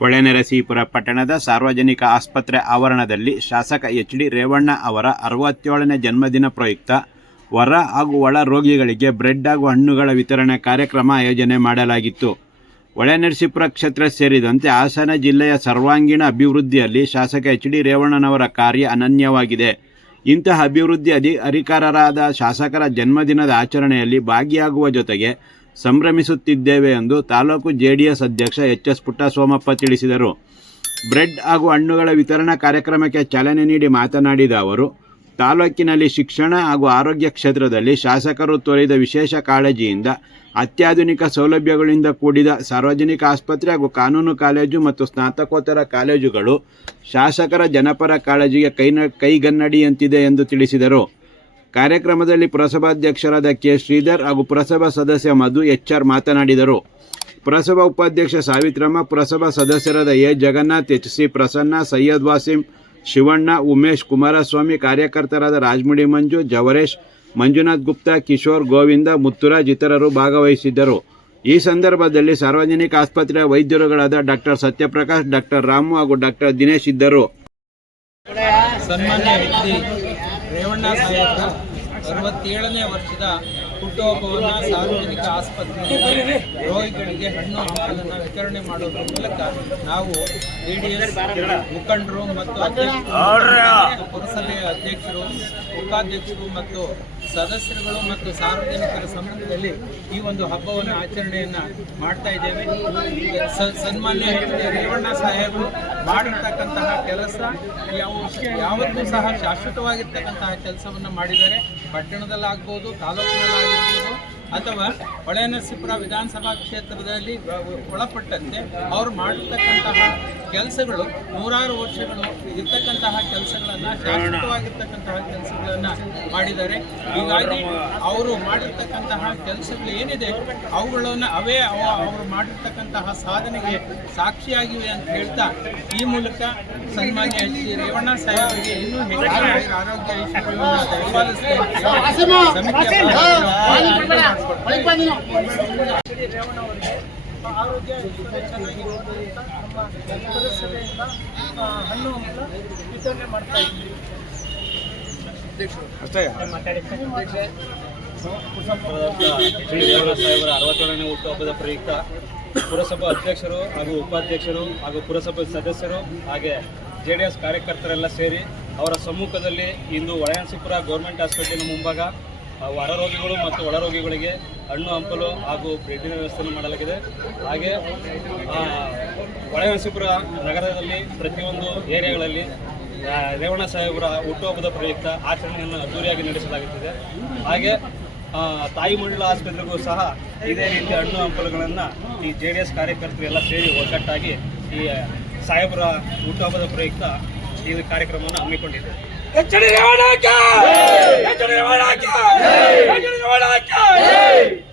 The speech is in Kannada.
ಹೊಳೆನರಸೀಪುರ ಪಟ್ಟಣದ ಸಾರ್ವಜನಿಕ ಆಸ್ಪತ್ರೆ ಆವರಣದಲ್ಲಿ ಶಾಸಕ ಎಚ್ ಡಿ ರೇವಣ್ಣ ಅವರ ಅರವತ್ತೇಳನೇ ಜನ್ಮದಿನ ಪ್ರಯುಕ್ತ ವರ ಹಾಗೂ ಒಳ ರೋಗಿಗಳಿಗೆ ಬ್ರೆಡ್ ಹಾಗೂ ಹಣ್ಣುಗಳ ವಿತರಣೆ ಕಾರ್ಯಕ್ರಮ ಆಯೋಜನೆ ಮಾಡಲಾಗಿತ್ತು. ಹೊಳೆನರಸೀಪುರ ಕ್ಷೇತ್ರ ಸೇರಿದಂತೆ ಹಾಸನ ಜಿಲ್ಲೆಯ ಸರ್ವಾಂಗೀಣ ಅಭಿವೃದ್ಧಿಯಲ್ಲಿ ಶಾಸಕ ಎಚ್ ಡಿ ರೇವಣ್ಣನವರ ಕಾರ್ಯ ಅನನ್ಯವಾಗಿದೆ. ಇಂತಹ ಅಭಿವೃದ್ಧಿ ಅಧಿ ಅಧಿಕಾರರಾದ ಶಾಸಕರ ಜನ್ಮದಿನದ ಆಚರಣೆಯಲ್ಲಿ ಭಾಗಿಯಾಗುವ ಜೊತೆಗೆ ಸಂಭ್ರಮಿಸುತ್ತಿದ್ದೇವೆ ಎಂದು ತಾಲೂಕು ಜೆಡಿಎಸ್ ಅಧ್ಯಕ್ಷ ಎಚ್ ಎಸ್ ಪುಟ್ಟಸೋಮಪ್ಪ ತಿಳಿಸಿದರು. ಬ್ರೆಡ್ ಹಾಗೂ ಹಣ್ಣುಗಳ ವಿತರಣಾ ಕಾರ್ಯಕ್ರಮಕ್ಕೆ ಚಾಲನೆ ನೀಡಿ ಮಾತನಾಡಿದ ಅವರು, ತಾಲೂಕಿನಲ್ಲಿ ಶಿಕ್ಷಣ ಹಾಗೂ ಆರೋಗ್ಯ ಕ್ಷೇತ್ರದಲ್ಲಿ ಶಾಸಕರು ತೋರಿದ ವಿಶೇಷ ಕಾಳಜಿಯಿಂದ ಅತ್ಯಾಧುನಿಕ ಸೌಲಭ್ಯಗಳಿಂದ ಕೂಡಿದ ಸಾರ್ವಜನಿಕ ಆಸ್ಪತ್ರೆ ಹಾಗೂ ಕಾನೂನು ಕಾಲೇಜು ಮತ್ತು ಸ್ನಾತಕೋತ್ತರ ಕಾಲೇಜುಗಳು ಶಾಸಕರ ಜನಪರ ಕಾಳಜಿಗೆ ಕೈನ ಕೈಗನ್ನಡಿಯಂತಿದೆ ಎಂದು ತಿಳಿಸಿದರು. ಕಾರ್ಯಕ್ರಮದಲ್ಲಿ ಪುರಸಭಾಧ್ಯಕ್ಷರಾದ ಕೆ ಶ್ರೀಧರ್ ಹಾಗೂ ಪುರಸಭಾ ಸದಸ್ಯ ಮಧು ಎಚ್ ಆರ್ ಮಾತನಾಡಿದರು. ಪುರಸಭಾ ಉಪಾಧ್ಯಕ್ಷ ಸಾವಿತ್ರಮ್ಮ, ಪುರಸಭಾ ಸದಸ್ಯರಾದ A. Jagannath, H. C. Prasanna, Syed Wasim, Shivanna, Umesh Kumaraswamy, ಕಾರ್ಯಕರ್ತರಾದ Rajamudi Manju, Javaresh, Manjunath Gupta, Kishore Govinda, Muthuraj ಇತರರು ಭಾಗವಹಿಸಿದ್ದರು. ಈ ಸಂದರ್ಭದಲ್ಲಿ ಸಾರ್ವಜನಿಕ ಆಸ್ಪತ್ರೆಯ ವೈದ್ಯರುಗಳಾದ ಡಾಕ್ಟರ್ ಸತ್ಯಪ್ರಕಾಶ್, ಡಾಕ್ಟರ್ ರಾಮು ಹಾಗೂ ಡಾಕ್ಟರ್ ದಿನೇಶ್ ಇದ್ದರು. ರೇವಣ್ಣ ಸಾಹೇಬ್ರ ಅರವತ್ತೇಳನೇ ವರ್ಷದ ಹುಟ್ಟುಹಬ್ಬವನ್ನು ಸಾರ್ವಜನಿಕ ಆಸ್ಪತ್ರೆಯಲ್ಲಿ ರೋಗಿಗಳಿಗೆ ಹಣ್ಣು ಹಂಪಲನ್ನು ವಿತರಣೆ ಮಾಡೋದ್ರ ಮೂಲಕ ನಾವು ಜೆ ಡಿ ಎಸ್ ಮುಖಂಡರು ಮತ್ತು ಅಧ್ಯಕ್ಷರು ಪುರಸಭೆಯ ಅಧ್ಯಕ್ಷರು, ಉಪಾಧ್ಯಕ್ಷರು ಮತ್ತು ಸದಸ್ಯರುಗಳು ಮತ್ತು ಸಾರ್ವಜನಿಕರ ಸಮ್ಮುಖದಲ್ಲಿ ಈ ಒಂದು ಹಬ್ಬವನ್ನು ಆಚರಣೆಯನ್ನು ಮಾಡ್ತಾ ಇದ್ದೇವೆ. ಸನ್ಮಾನ್ಯ ರೇವಣ್ಣ ಸಾಹೇಬರು ಮಾಡಿರ್ತಕ್ಕಂತಹ ಕೆಲಸ, ಯಾವ ಯಾವತ್ತೂ ಸಹ ಶಾಶ್ವತವಾಗಿರ್ತಕ್ಕಂತಹ ಕೆಲಸವನ್ನು ಮಾಡಿದ್ದಾರೆ. ಪಟ್ಟಣದಲ್ಲಾಗ್ಬೋದು ತಾಲೂಕಿನಲ್ಲಾಗಿರ್ಬೋದು ಅಥವಾ ಹೊಳೆನರಸೀಪುರ ವಿಧಾನಸಭಾ ಕ್ಷೇತ್ರದಲ್ಲಿ ಒಳಪಟ್ಟಂತೆ ಅವರು ಮಾಡಿರ್ತಕ್ಕಂತಹ ಕೆಲಸಗಳು ನೂರಾರು ವರ್ಷಗಳು ಇರ್ತಕ್ಕಂತಹ ಕೆಲಸಗಳನ್ನು ಶಾಶ್ವತವಾಗಿರ್ತಕ್ಕಂತಹ ಕೆಲಸಗಳನ್ನು ಮಾಡಿದ್ದಾರೆ. ಹೀಗಾಗಿ ಅವರು ಮಾಡಿರ್ತಕ್ಕಂತಹ ಕೆಲಸಗಳು ಏನಿದೆ ಅವುಗಳನ್ನು ಅವೇ ಅವ- ಅವರು ಮಾಡಿರ್ತಕ್ಕಂತಹ ಸಾಧನೆಗೆ ಸಾಕ್ಷಿಯಾಗಿವೆ ಅಂತ ಹೇಳ್ತಾ ಈ ಮೂಲಕ ಸನ್ಮಾನ್ಯ ಶ್ರೀ ರೇವಣ್ಣ ಸಾಹೇಬರಿಗೆ ಇನ್ನೂ ಹೆಚ್ಚಿನ ಆರೋಗ್ಯ ಐಶ್ವರ್ಯವನ್ನು ಅಂತ ಹೇಳಿ ಸಮಿತಿಯ ಪರವಾಗಿ ಡಿ ರೇವಣ್ಣ ಅವರಿಗೆ ಆರೋಗ್ಯ ಚೆನ್ನಾಗಿರುವುದು ಅಂತ ನಮ್ಮ ಪುರಸಭೆಯಿಂದ ಹಣ್ಣು ಹಂಪಲ ವಿತರಣೆ ಮಾಡ್ತಾ ಇದ್ದೀವಿ ಶ್ರೀ ರೇವಣ್ಣ ಸಾಹೇಬರ ಅರವತ್ತೇಳನೇ ಹುಟ್ಟುಹಬ್ಬದ ಪ್ರಯುಕ್ತ ಪುರಸಭಾ ಅಧ್ಯಕ್ಷರು ಹಾಗೂ ಉಪಾಧ್ಯಕ್ಷರು ಹಾಗೂ ಪುರಸಭೆ ಸದಸ್ಯರು ಹಾಗೆ ಜೆ ಡಿ ಎಸ್ ಕಾರ್ಯಕರ್ತರೆಲ್ಲ ಸೇರಿ ಅವರ ಸಮ್ಮುಖದಲ್ಲಿ ಇಂದು ಒಳಯನಸೀಪುರ ಗೌರ್ಮೆಂಟ್ ಆಸ್ಪತ್ರೆಯ ಮುಂಭಾಗ ಹೊರ ರೋಗಿಗಳು ಮತ್ತು ಒಳ ರೋಗಿಗಳಿಗೆ ಹಣ್ಣು ಹಂಪಲು ಹಾಗೂ ಬ್ರೆಡ್ಡಿನ ವ್ಯವಸ್ಥೆಯನ್ನು ಮಾಡಲಾಗಿದೆ. ಹಾಗೆ ಆ, ಒಳಯನಸೀಪುರ ನಗರದಲ್ಲಿ ಪ್ರತಿಯೊಂದು ಏರಿಯಾಗಳಲ್ಲಿ ರೇವಣ ಸಾಹೇಬರ ಹುಟ್ಟುಹಬ್ಬದ ಪ್ರಯುಕ್ತ ಆಚರಣೆಯನ್ನು ಅದ್ದೂರಿಯಾಗಿ ನಡೆಸಲಾಗುತ್ತಿದೆ. ಹಾಗೆ ತಾಯಿ ಮಂಡಲ ಆಸ್ಪತ್ರೆಗೂ ಸಹ ಇದೇ ರೀತಿ ಹಣ್ಣು ಹಂಪಲುಗಳನ್ನು ಈ ಜೆ ಡಿ ಎಸ್ ಕಾರ್ಯಕರ್ತರು ಎಲ್ಲ ಸೇರಿ ಒಗ್ಗಟ್ಟಾಗಿ ಈ ಸಾಹೇಬರ ಹುಟ್ಟುಹಬ್ಬದ ಪ್ರಯುಕ್ತ ಈ ಕಾರ್ಯಕ್ರಮವನ್ನು ಹಮ್ಮಿಕೊಂಡಿದೆ ಎಚ್